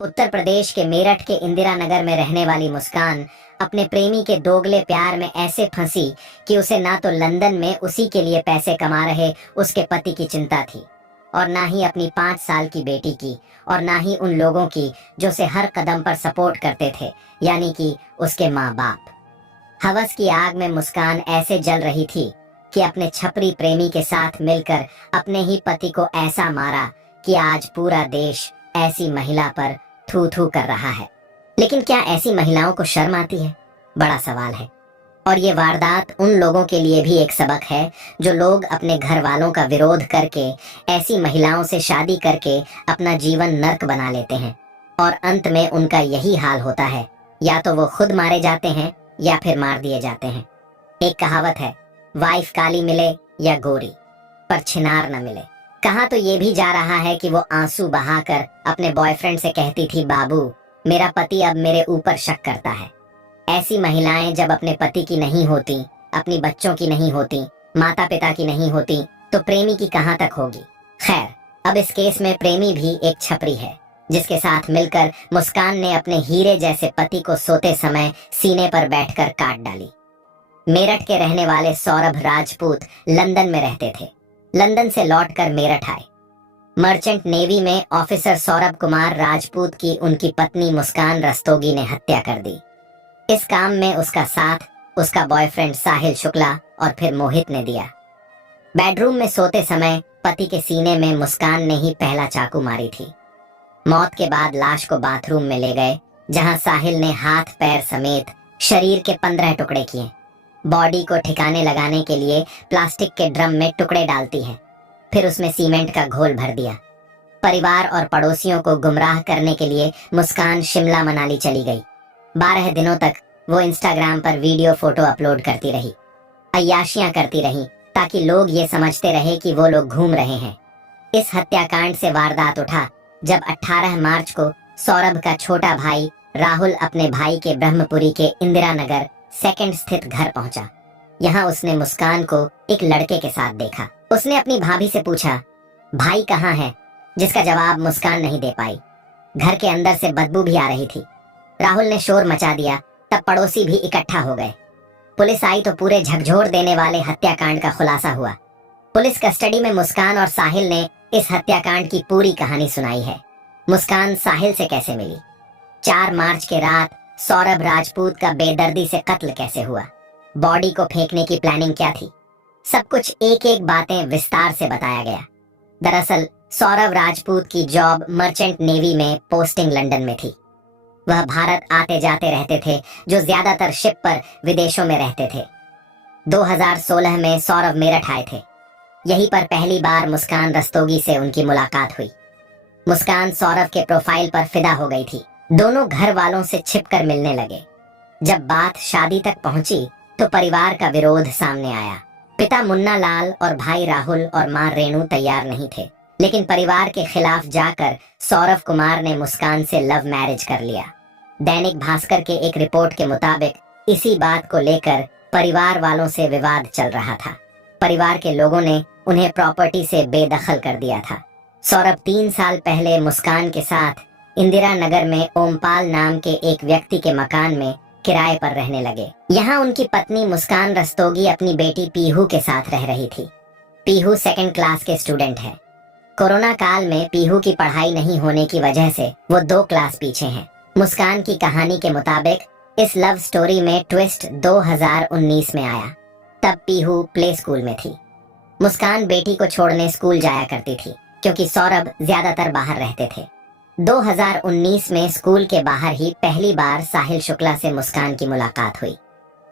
उत्तर प्रदेश के मेरठ के इंदिरा नगर में रहने वाली मुस्कान अपने प्रेमी के दोगले प्यार में ऐसे फंसी कि उसे ना तो लंदन में उसी के लिए पैसे कमा रहे उसके पति की चिंता थी और ना ही अपनी 5 साल की बेटी की और ना ही उन लोगों की जो उसे हर कदम पर सपोर्ट करते थे, यानी कि उसके माँ बाप। हवस की आग में मुस्कान ऐसे जल रही थी कि अपने छपरी प्रेमी के साथ मिलकर अपने ही पति को ऐसा मारा कि आज पूरा देश ऐसी महिला पर थू थू कर रहा है। लेकिन क्या ऐसी महिलाओं को शर्म आती है? बड़ा सवाल है। और ये वारदात उन लोगों के लिए भी एक सबक है जो लोग अपने घर वालों का विरोध करके ऐसी महिलाओं से शादी करके अपना जीवन नर्क बना लेते हैं और अंत में उनका यही हाल होता है, या तो वो खुद मारे जाते हैं या फिर मार दिए जाते हैं। एक कहावत है, वाइफ काली मिले या गोरी पर छिनार न मिले। कहा तो ये भी जा रहा है कि वो आंसू बहाकर अपने बॉयफ्रेंड से कहती थी, बाबू मेरा पति अब मेरे ऊपर शक करता है। ऐसी महिलाएं जब अपने पति की नहीं होती, अपनी बच्चों की नहीं होती, माता पिता की नहीं होती, तो प्रेमी की कहां तक होगी। खैर, अब इस केस में प्रेमी भी एक छपरी है जिसके साथ मिलकर मुस्कान ने अपने हीरे जैसे पति को सोते समय सीने पर बैठकर काट डाली। मेरठ के रहने वाले सौरभ राजपूत लंदन में रहते थे। लंदन से लौटकर मेरठ आए। मर्चेंट नेवी में ऑफिसर सौरभ कुमार राजपूत की उनकी पत्नी मुस्कान रस्तोगी ने हत्या कर दी। इस काम में उसका साथ उसका बॉयफ्रेंड साहिल शुक्ला और फिर मोहित ने दिया। बेडरूम में सोते समय पति के सीने में मुस्कान ने ही पहला चाकू मारी थी। मौत के बाद लाश को बाथरूम में ले गए, जहां साहिल ने हाथ पैर समेत शरीर के 15 टुकड़े किए। बॉडी को ठिकाने लगाने के लिए प्लास्टिक के ड्रम में टुकड़े डालती है, फिर उसमें सीमेंट का घोल भर दिया। परिवार और पड़ोसियों को गुमराह करने के लिए मुस्कान शिमला मनाली चली गई। 12 दिनों तक वो इंस्टाग्राम पर वीडियो फोटो अपलोड करती रही, अय्याशियां करती रही, ताकि लोग ये समझते रहे कि वो लोग घूम रहे हैं। इस हत्याकांड से वारदात उठा जब 18 मार्च को सौरभ का छोटा भाई राहुल अपने भाई के ब्रह्मपुरी के इंदिरा नगर सेकंड स्थित घर पहुंचा। यहाँ उसने मुस्कान को एक लड़के के साथ देखा। उसने अपनी भाभी से पूछा, भाई कहाँ है? जिसका जवाब मुस्कान नहीं दे पाई। घर के अंदर से बदबू भी आ रही थी। राहुल ने शोर मचा दिया, तब पड़ोसी भी इकट्ठा हो गए। पुलिस आई तो पूरे झकझोर देने वाले हत्याकांड का खुलासा हुआ। पुलिस कस्टडी में मुस्कान और साहिल ने इस हत्याकांड की पूरी कहानी सुनाई है। मुस्कान साहिल से कैसे मिली, 4 मार्च के रात सौरभ राजपूत का बेदर्दी से कत्ल कैसे हुआ, बॉडी को फेंकने की प्लानिंग क्या थी, सब कुछ एक एक बातें विस्तार से बताया गया। दरअसल सौरभ राजपूत की जॉब मर्चेंट नेवी में पोस्टिंग लंदन में थी। वह भारत आते जाते रहते थे, जो ज्यादातर शिप पर विदेशों में रहते थे। 2016 में सौरभ मेरठ आए थे। यहीं पर पहली बार मुस्कान रस्तोगी से उनकी मुलाकात हुई। मुस्कान सौरभ के प्रोफाइल पर फिदा हो गई थी। दोनों घर वालों से छिपकर मिलने लगे। जब बात शादी तक पहुंची तो परिवार का विरोध सामने आया। पिता मुन्ना लाल और भाई राहुल और मां रेणु तैयार नहीं थे, लेकिन परिवार के खिलाफ जाकर सौरभ कुमार ने मुस्कान से लव मैरिज कर लिया। दैनिक भास्कर के एक रिपोर्ट के मुताबिक इसी बात को लेकर परिवार वालों से विवाद चल रहा था। परिवार के लोगों ने उन्हें प्रॉपर्टी से बेदखल कर दिया था। सौरभ 3 साल पहले मुस्कान के साथ इंदिरा नगर में ओमपाल नाम के एक व्यक्ति के मकान में किराए पर रहने लगे। यहाँ उनकी पत्नी मुस्कान रस्तोगी अपनी बेटी पीहू के साथ रह रही थी। पीहू 2nd क्लास के स्टूडेंट है। कोरोना काल में पीहू की पढ़ाई नहीं होने की वजह से वो 2 क्लास पीछे हैं। मुस्कान की कहानी के मुताबिक इस लव स्टोरी में ट्विस्ट 2019 में आया। तब पीहू प्ले स्कूल में थी। मुस्कान बेटी को छोड़ने स्कूल जाया करती थी, क्योंकि सौरभ ज्यादातर बाहर रहते थे। 2019 में स्कूल के बाहर ही पहली बार साहिल शुक्ला से मुस्कान की मुलाकात हुई।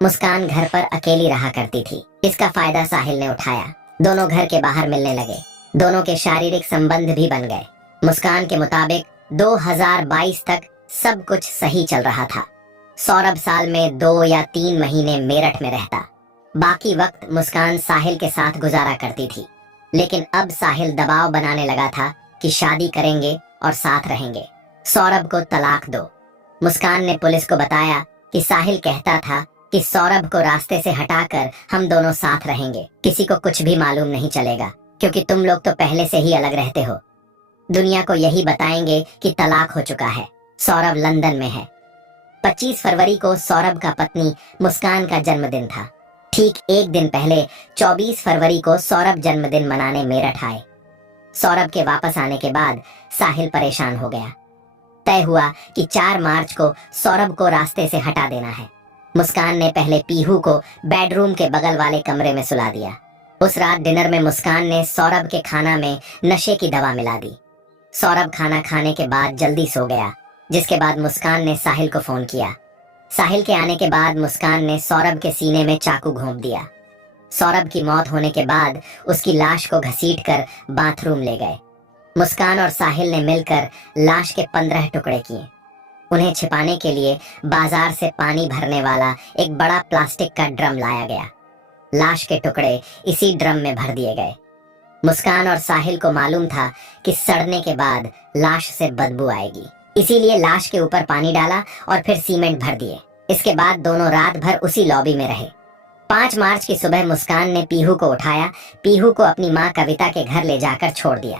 मुस्कान घर पर अकेली रहा करती थी। इसका फायदा साहिल ने उठाया। दोनों घर के बाहर मिलने लगे। दोनों के शारीरिक संबंध भी बन गए। मुस्कान के मुताबिक 2022 तक सब कुछ सही चल रहा था। सौरभ साल में 2 या 3 महीने मेरठ में रहता। बाकी वक्त मुस्कान साहिल के साथ गुजारा करती थी। लेकिन अब साहिल दबाव बनाने लगा था कि शादी करेंगे और साथ रहेंगे, सौरभ को तलाक दो। मुस्कान ने पुलिस को बताया कि साहिल कहता था कि सौरभ को रास्ते से हटाकर हम दोनों साथ रहेंगे, किसी को कुछ भी मालूम नहीं चलेगा, क्योंकि तुम लोग तो पहले से ही अलग रहते हो। दुनिया को यही बताएंगे कि तलाक हो चुका है। सौरभ लंदन में है। 25 फरवरी को सौरभ का पत्नी मुस्कान का जन्मदिन था। ठीक एक दिन पहले 24 फरवरी को सौरभ जन्मदिन मनाने मेरठ आए। सौरभ के वापस आने के बाद साहिल परेशान हो गया। तय हुआ कि 4 मार्च को सौरभ को रास्ते से हटा देना है। मुस्कान ने पहले पीहू को बेडरूम के बगल वाले कमरे में सुला दिया। उस रात डिनर में मुस्कान ने सौरभ के खाना में नशे की दवा मिला दी। सौरभ खाना खाने के बाद जल्दी सो गया, जिसके बाद मुस्कान ने साहिल को फोन किया। साहिल के आने के बाद मुस्कान ने सौरभ के सीने में चाकू घोंप दिया। सौरभ की मौत होने के बाद उसकी लाश को घसीटकर बाथरूम ले गए। मुस्कान और साहिल ने मिलकर लाश के 15 टुकड़े किए। उन्हें छिपाने के लिए बाजार से पानी भरने वाला एक बड़ा प्लास्टिक का ड्रम लाया गया। लाश के टुकड़े इसी ड्रम में भर दिए गए। मुस्कान और साहिल को मालूम था कि सड़ने के बाद लाश से बदबू आएगी, इसीलिए लाश के ऊपर पानी डाला और फिर सीमेंट भर दिए। इसके बाद दोनों रात भर उसी लॉबी में रहे। 5 मार्च की सुबह मुस्कान ने पीहू को उठाया, पीहू को अपनी माँ कविता के घर ले जाकर छोड़ दिया।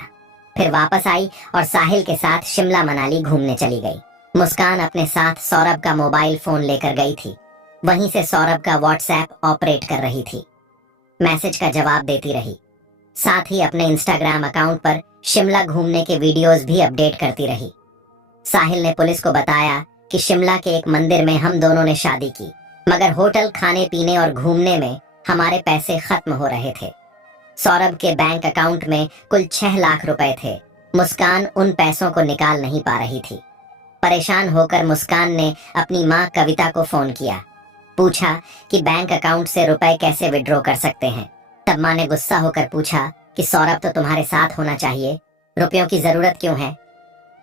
फिर वापस आई और साहिल के साथ शिमला मनाली घूमने चली गई। मुस्कान अपने साथ सौरभ का मोबाइल फोन लेकर गई थी। वहीं से सौरभ का व्हाट्सएप ऑपरेट कर रही थी, मैसेज का जवाब देती रही। साथ ही अपने इंस्टाग्राम अकाउंट पर शिमला घूमने के वीडियोस भी अपडेट करती रही। साहिल ने पुलिस को बताया कि शिमला के एक मंदिर में हम दोनों ने शादी की, मगर होटल खाने पीने और घूमने में हमारे पैसे खत्म हो रहे थे। सौरभ के बैंक अकाउंट में कुल 6 लाख रुपए थे। मुस्कान उन पैसों को निकाल नहीं पा रही थी। परेशान होकर मुस्कान ने अपनी माँ कविता को फोन किया, पूछा कि बैंक अकाउंट से रुपए कैसे विड्रॉ कर सकते हैं। तब माँ ने गुस्सा होकर पूछा कि सौरभ तो तुम्हारे साथ होना चाहिए, रुपयों की जरूरत क्यों है।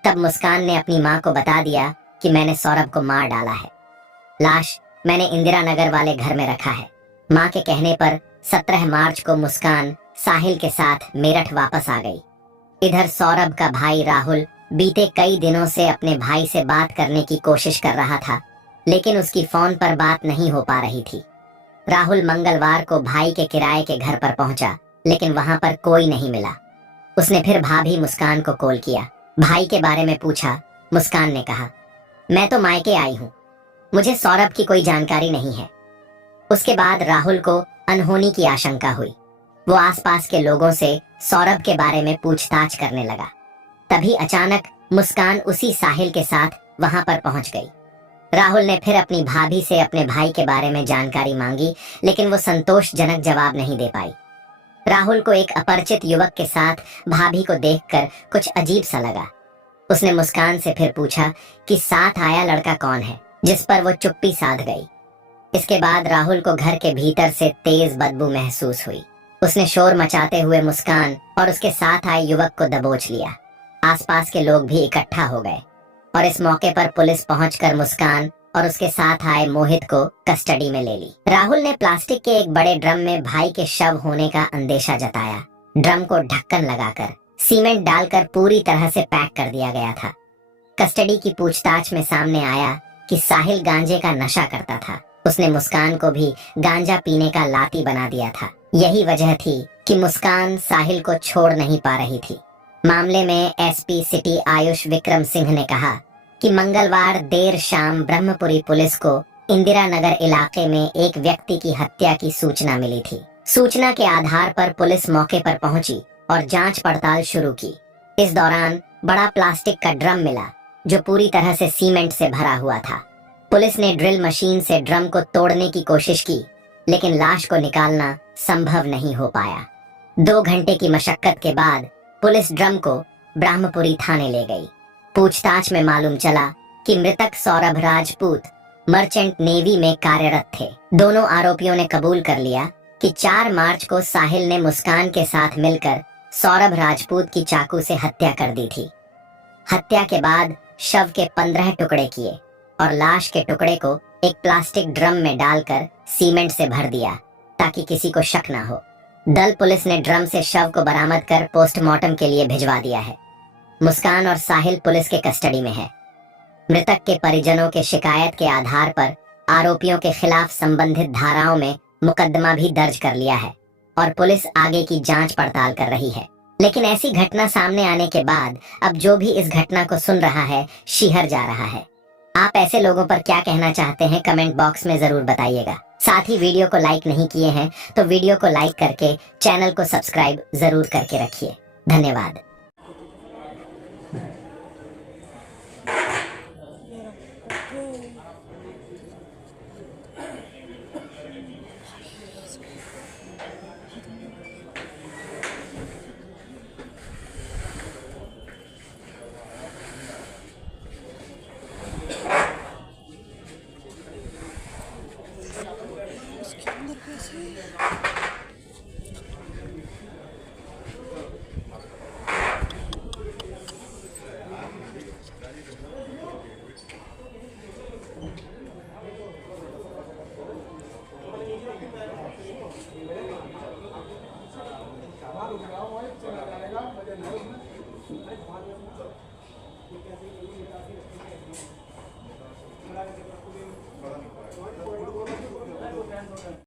तब मुस्कान ने अपनी माँ को बता दिया कि मैंने सौरभ को मार डाला है। लाश मैंने इंदिरा नगर वाले घर में रखा है। माँ के कहने पर 17 मार्च को मुस्कान साहिल के साथ मेरठ वापस आ गई। इधर सौरभ का भाई राहुल बीते कई दिनों से अपने भाई से बात करने की कोशिश कर रहा था, लेकिन उसकी फोन पर बात नहीं हो पा रही थी। राहुल मंगलवार को भाई के किराए के घर पर पहुंचा, लेकिन वहां पर कोई नहीं मिला। उसने फिर भाभी मुस्कान को कॉल किया, भाई के बारे में पूछा। मुस्कान ने कहा, मैं तो मायके आई हूँ, मुझे सौरभ की कोई जानकारी नहीं है। उसके बाद राहुल को अनहोनी की आशंका हुई। वो आसपास के लोगों से सौरभ के बारे में पूछताछ करने लगा। तभी अचानक मुस्कान उसी साहिल के साथ वहां पर पहुंच गई। राहुल ने फिर अपनी भाभी से अपने भाई के बारे में जानकारी मांगी, लेकिन वो संतोषजनक जवाब नहीं दे पाई। राहुल को एक अपरिचित युवक के साथ भाभी को देखकर कुछ अजीब सा लगा। उसने मुस्कान से फिर पूछा कि साथ आया लड़का कौन है, जिस पर वो चुप्पी साध गई। इसके बाद राहुल को घर के भीतर से तेज बदबू महसूस हुई। उसने शोर मचाते हुए मुस्कान और उसके साथ आए युवक को दबोच लिया। आसपास के लोग भी इकट्ठा हो गए और इस मौके पर पुलिस पहुंचकर मुस्कान और उसके साथ आए मोहित को कस्टडी में ले ली। राहुल ने प्लास्टिक के एक बड़े ड्रम में भाई के शव होने का अंदेशा जताया। ड्रम को ढक्कन लगाकर सीमेंट डालकर पूरी तरह से पैक कर दिया गया था। कस्टडी की पूछताछ में सामने आया कि साहिल गांजे का नशा करता था। उसने मुस्कान को भी गांजा पीने का लाती बना दिया था। यही वजह थी कि मुस्कान साहिल को छोड़ नहीं पा रही थी। मामले में एसपी सिटी आयुष विक्रम सिंह ने कहा कि मंगलवार देर शाम ब्रह्मपुरी पुलिस को इंदिरा नगर इलाके में एक व्यक्ति की हत्या की सूचना मिली थी। सूचना के आधार पर पुलिस मौके पर पहुंची और जांच पड़ताल शुरू की। इस दौरान बड़ा प्लास्टिक का ड्रम मिला, जो पूरी तरह से सीमेंट से भरा हुआ था। पुलिस ने ड्रिल मशीन से ड्रम को तोड़ने की कोशिश की, लेकिन लाश को निकालना संभव नहीं हो पाया। 2 घंटे की मशक्कत के बाद पुलिस ड्रम को ब्रह्मपुरी थाने ले गई। पूछताछ में मालूम चला कि मृतक सौरभ राजपूत मर्चेंट नेवी में कार्यरत थे। दोनों आरोपियों ने कबूल कर लिया कि 4 मार्च को साहिल ने मुस्कान के साथ मिलकर सौरभ राजपूत की चाकू से हत्या कर दी थी। हत्या के बाद शव के 15 टुकड़े किए और लाश के टुकड़े को एक प्लास्टिक ड्रम में डालकर सीमेंट से भर दिया ताकि किसी को शक ना हो। दल पुलिस ने ड्रम से शव को बरामद कर पोस्टमार्टम के लिए भिजवा दिया है। मुस्कान और साहिल पुलिस के कस्टडी में है। मृतक के परिजनों के शिकायत के आधार पर आरोपियों के खिलाफ संबंधित धाराओं में मुकदमा भी दर्ज कर लिया है और पुलिस आगे की जांच पड़ताल कर रही है। लेकिन ऐसी घटना सामने आने के बाद अब जो भी इस घटना को सुन रहा है शिहर जा रहा है। आप ऐसे लोगों पर क्या कहना चाहते हैं कमेंट बॉक्स में जरूर बताइएगा। साथ ही वीडियो को लाइक नहीं किए हैं तो वीडियो को लाइक करके चैनल को सब्सक्राइब जरूर करके रखिए। धन्यवाद। इसके अंदर कैसे